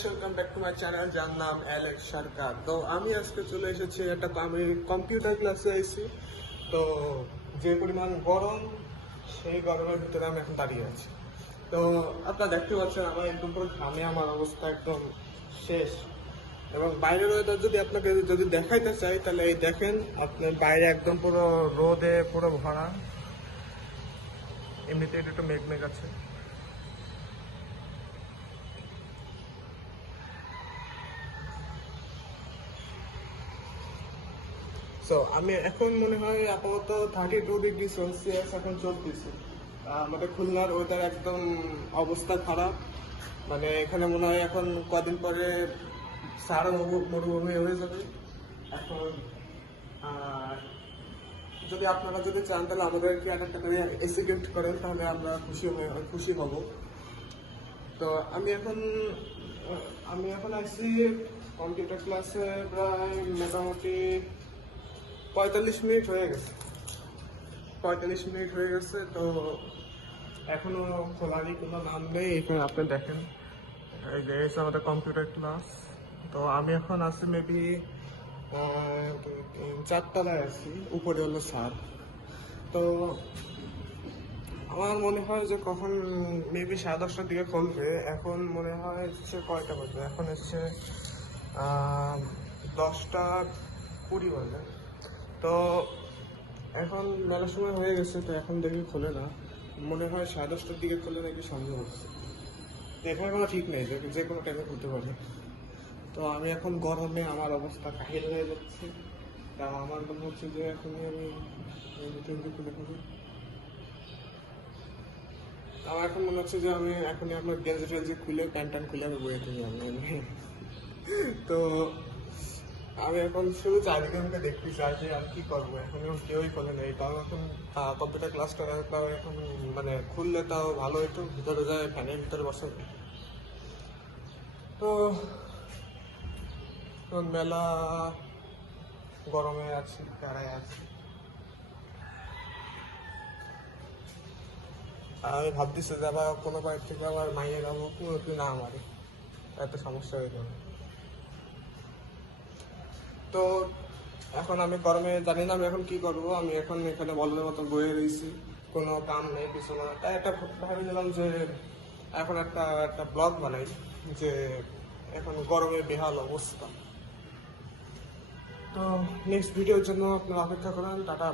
Welcome back to my channel, যার নাম Alex সরকার। তো আমি আজকে চলে এসেছি আমি কম্পিউটার ক্লাসে আইছি। তো যে পরিমাণ গরম, সেই গরমের ভিতরে আমি এখন দাঁড়িয়ে আছি। তো আপনারা দেখতে পাচ্ছেন আমার একদম পুরো ঘামে আমার অবস্থা একদম শেষ। এবং বাইরের ওয়েদার যদি আপনাকে যদি দেখাইতে চাই, তাহলে এই দেখেন আপনার বাইরে একদম পুরো রোদে পুরো ভরা। এমনিতে একটু মেঘ মেঘ আছে। সো আমি এখন মনে হয় আপাতত 32 ডিগ্রি সেলসিয়াস এখন চলতেছে। আমাদের খুলনার ওয়েদার একদম অবস্থা খারাপ। মানে এখানে মনে হয় এখন কদিন পরে সারা মরুভূমি হয়ে যাবে। এখন আর যদি আপনারা যদি চান তাহলে আমাদেরকে একটা করে এসি গিফট করেন, তাহলে আমরা খুশি হব। তো আমি এখন আসছি কম্পিউটার ক্লাসে প্রায় মোটামুটি 45 মিনিট হয়ে গেছে। 45 মিনিট হয়ে গেছে। তো এখনো খোলারই কোনো নাম নেই। এখানে আপনি দেখেন এই যে এসে আমাদের কম্পিউটার ক্লাস। তো আমি এখন আছি মেবি 4 তলায় আছি, উপরে হলো স্যার। তো আমার মনে হয় যে কখন মেবি 10:30টার দিকে খুলবে। এখন মনে হয় হচ্ছে কয়টা বাজে, এখন হচ্ছে 10টা 20 বাজে। তো এখন মেলার সময় হয়ে গেছে, তো এখন দেখি খোলে না। মনে হয় 10:30টার দিকে খোলে নাকি সন্দেহ হচ্ছে। তো এখানে কোনো ঠিক নেই, যে কোনো টাইমে খুলতে পারে। তো আমি এখন গরমে আমার অবস্থা কাহিল হয়ে যাচ্ছে। তা আমার মনে হচ্ছে যে এখনই আমি খুলে ফেলি। আমার এখন মনে হচ্ছে যে আমি এখনই আপনার গেঞ্জি টেঞ্জি খুলে প্যান্ট ট্যান্ট খুলে আমি বয়ে দিই আমি। তো আমি এখন শুধু চারিদিকে আমাকে দেখতে চাই যে আর কি করবো। এখন কেউই খোলে নেই, কারণ এখন কম্পিউটার ক্লাসটা এখন মানে খুললে তাও ভালো হইতো, ভিতরে যায় ফ্যানের ভিতরে বসে। তো মেলা গরমে আছি, প্যারায় আছি। আমি ভাবতেছি যে আবার কোনো বাইর থেকে আবার মাইয়ে যাবো, কোনো কি না আমারে এত সমস্যা হয়ে যাবে। তো এখন আমি গরমে জানি না আমি এখন কি করবো। আমি এখন এখানে বলার মতো বয়ে রয়েছি, কোনো কাম নেই কিছু না। তাই একটা ভাবছিলাম যে এখন একটা ব্লগ বানাই, যে এখন গরমে বেহাল অবস্থা। তো নেক্সট ভিডিওর জন্য আপনারা অপেক্ষা করেন। টাটা।